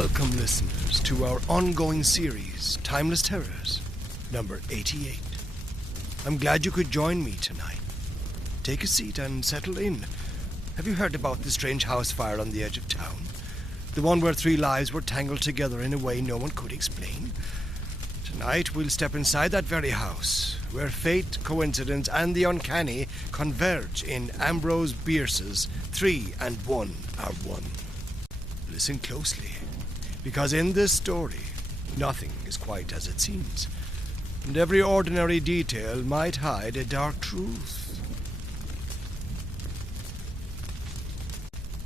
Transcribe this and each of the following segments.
Welcome, listeners, to our ongoing series, Timeless Terrors, number 88. I'm glad you could join me tonight. Take a seat and settle in. Have you heard about the strange house fire on the edge of town? The one where 3 lives were tangled together in a way no one could explain? Tonight, we'll step inside that very house, where fate, coincidence, and the uncanny converge in Ambrose Bierce's 3 and 1 are 1. Listen closely, because in this story, nothing is quite as it seems, and every ordinary detail might hide a dark truth.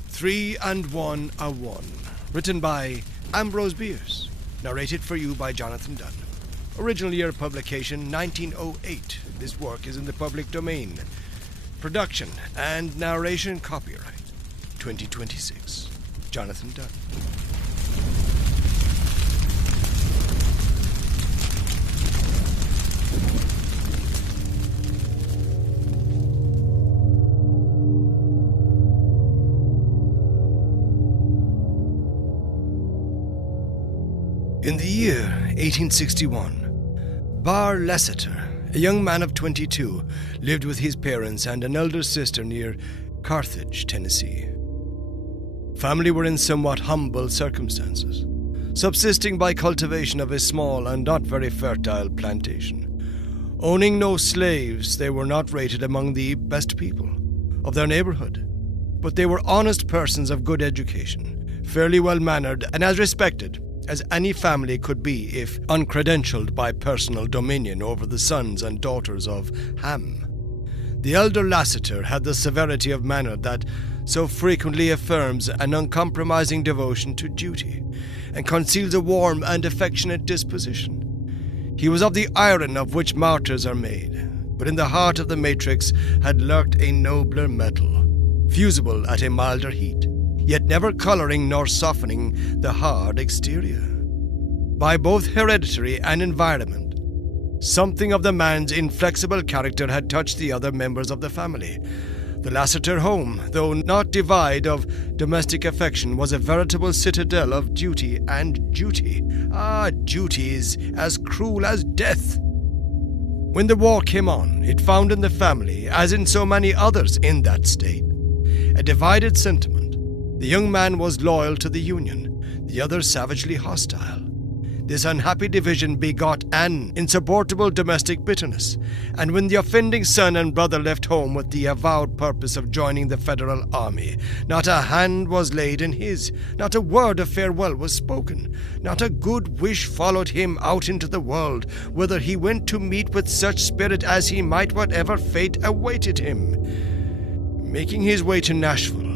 3 and 1 are 1, written by Ambrose Bierce, narrated for you by Jonathan Dunne. Original year of publication 1908. This work is in the public domain. Production and narration copyright 2026. Jonathan Dunne. In the year 1861, Bar Lassiter, a young man of 22, lived with his parents and an elder sister near Carthage, Tennessee. Family were in somewhat humble circumstances, subsisting by cultivation of a small and not very fertile plantation. Owning no slaves, they were not rated among the best people of their neighborhood, but they were honest persons of good education, fairly well-mannered, and as respected as any family could be if uncredentialed by personal dominion over the sons and daughters of Ham. The elder Lassiter had the severity of manner that so frequently affirms an uncompromising devotion to duty, and conceals a warm and affectionate disposition. He was of the iron of which martyrs are made, but in the heart of the matrix had lurked a nobler metal, fusible at a milder heat, yet never coloring nor softening the hard exterior. By both hereditary and environment, something of the man's inflexible character had touched the other members of the family. The Lassiter home, though not devoid of domestic affection, was a veritable citadel of duty and duty. Duties as cruel as death. When the war came on, it found in the family, as in so many others in that state, a divided sentiment. The young man was loyal to the Union, the other savagely hostile. This unhappy division begot an insupportable domestic bitterness, and when the offending son and brother left home with the avowed purpose of joining the Federal Army, not a hand was laid in his, not a word of farewell was spoken, not a good wish followed him out into the world, whither he went to meet with such spirit as he might whatever fate awaited him. Making his way to Nashville,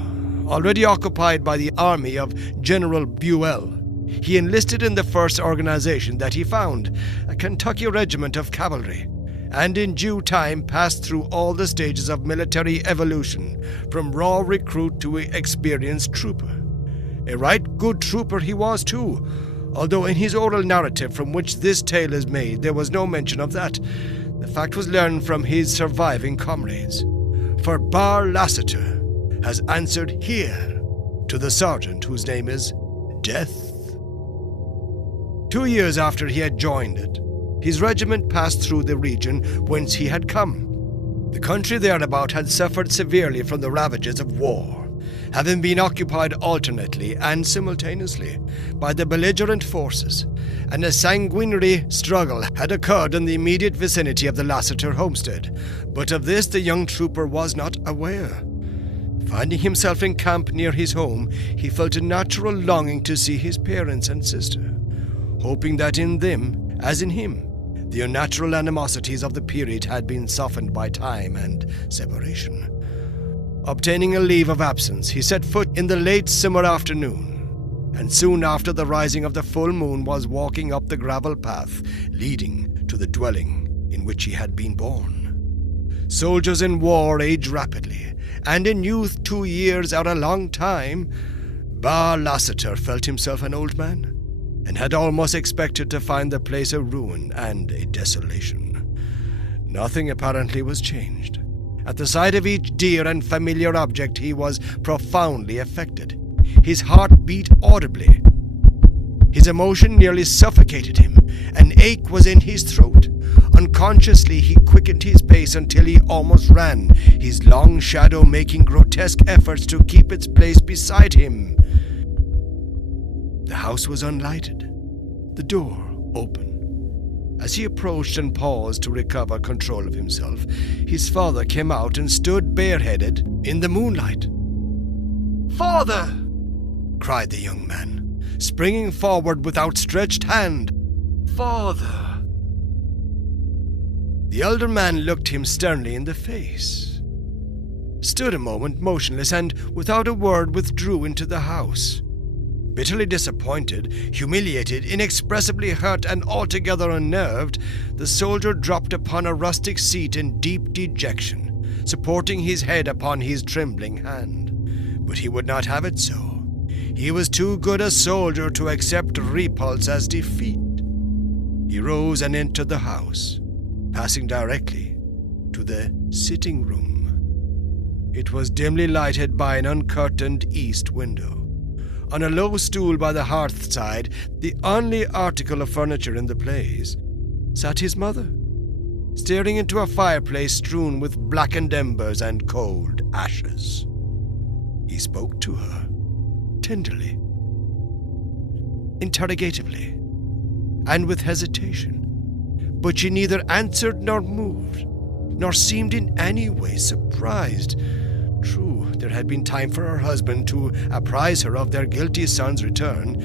already occupied by the army of General Buell, he enlisted in the first organization that he found, a Kentucky regiment of cavalry, and in due time passed through all the stages of military evolution, from raw recruit to experienced trooper. A right good trooper he was too, although in his oral narrative from which this tale is made there was no mention of that. The fact was learned from his surviving comrades. For Bar Lassiter has answered here to the sergeant whose name is Death. 2 years after he had joined it, his regiment passed through the region whence he had come. The country thereabout had suffered severely from the ravages of war, having been occupied alternately and simultaneously by the belligerent forces, and a sanguinary struggle had occurred in the immediate vicinity of the Lassiter homestead, but of this the young trooper was not aware. Finding himself in camp near his home, he felt a natural longing to see his parents and sister, hoping that in them, as in him, the unnatural animosities of the period had been softened by time and separation. Obtaining a leave of absence, he set foot in the late summer afternoon, and soon after the rising of the full moon was walking up the gravel path leading to the dwelling in which he had been born. Soldiers in war age rapidly, and in youth 2 years are a long time. Bar Lassiter felt himself an old man, and had almost expected to find the place a ruin and a desolation. Nothing apparently was changed. At the sight of each dear and familiar object he was profoundly affected. His heart beat audibly. His emotion nearly suffocated him. An ache was in his throat. Unconsciously, he quickened his pace until he almost ran, his long shadow making grotesque efforts to keep its place beside him. The house was unlighted, the door open. As he approached and paused to recover control of himself, his father came out and stood bareheaded in the moonlight. "Father!" cried the young man, springing forward with outstretched hand. "Father!" The elder man looked him sternly in the face, stood a moment motionless, and without a word withdrew into the house. Bitterly disappointed, humiliated, inexpressibly hurt, and altogether unnerved, the soldier dropped upon a rustic seat in deep dejection, supporting his head upon his trembling hand. But he would not have it so. He was too good a soldier to accept repulse as defeat. He rose and entered the house, passing directly to the sitting room. It was dimly lighted by an uncurtained east window. On a low stool by the hearth side, the only article of furniture in the place, sat his mother, staring into a fireplace strewn with blackened embers and cold ashes. He spoke to her, tenderly, interrogatively, and with hesitation, but she neither answered nor moved, nor seemed in any way surprised. True, there had been time for her husband to apprise her of their guilty son's return.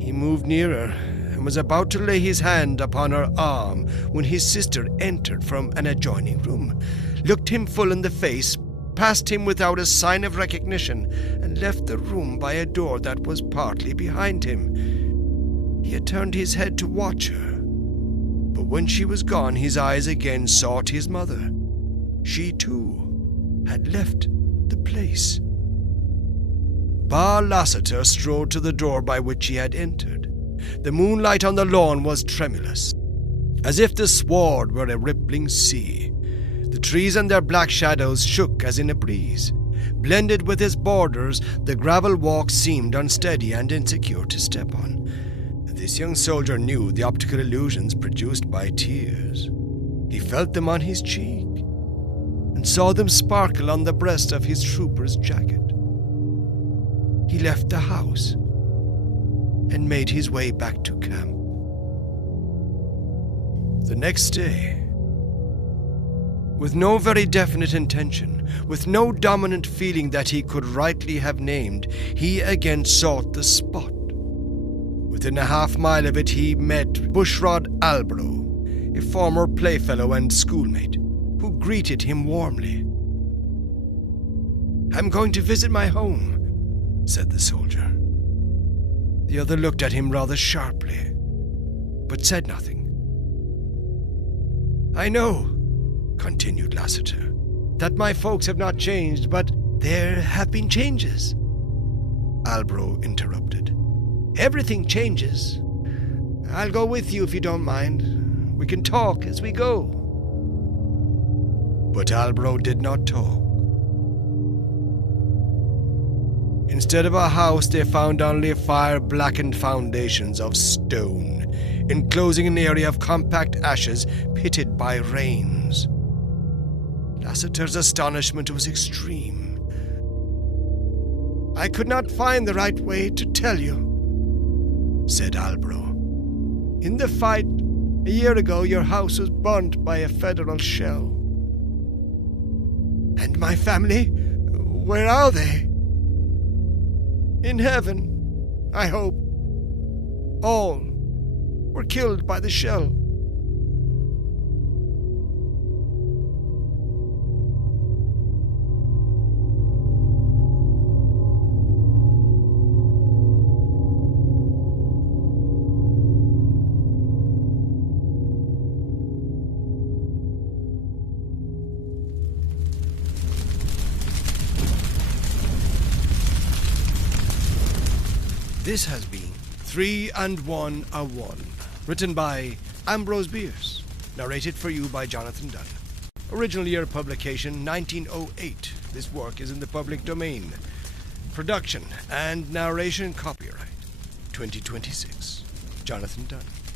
He moved nearer and was about to lay his hand upon her arm when his sister entered from an adjoining room, looked him full in the face, passed him without a sign of recognition, and left the room by a door that was partly behind him. He had turned his head to watch her, but when she was gone, his eyes again sought his mother. She, too, had left the place. Bar Lassiter strode to the door by which he had entered. The moonlight on the lawn was tremulous, as if the sward were a rippling sea. The trees and their black shadows shook as in a breeze. Blended with its borders, the gravel walk seemed unsteady and insecure to step on. This young soldier knew the optical illusions produced by tears. He felt them on his cheek, and saw them sparkle on the breast of his trooper's jacket. He left the house and made his way back to camp. The next day, with no very definite intention, with no dominant feeling that he could rightly have named, he again sought the spot. Within a half-mile of it he met Bushrod Albro, a former playfellow and schoolmate, who greeted him warmly. "I'm going to visit my home," said the soldier. The other looked at him rather sharply, but said nothing. "I know," continued Lassiter, "that my folks have not changed, but there have been changes." Albro interrupted. "Everything changes. I'll go with you if you don't mind. We can talk as we go." But Albro did not talk. Instead of a house, they found only fire-blackened foundations of stone, enclosing an area of compact ashes pitted by rains. Lassiter's astonishment was extreme. "I could not find the right way to tell you," said Albro. "In the fight a year ago, your house was burnt by a federal shell. And my family, where are they? In heaven, I hope. All were killed by the shell." This has been 3 and 1 are 1, written by Ambrose Bierce, narrated for you by Jonathan Dunne. Original year of publication 1908. This work is in the public domain. Production and narration copyright 2026. Jonathan Dunne.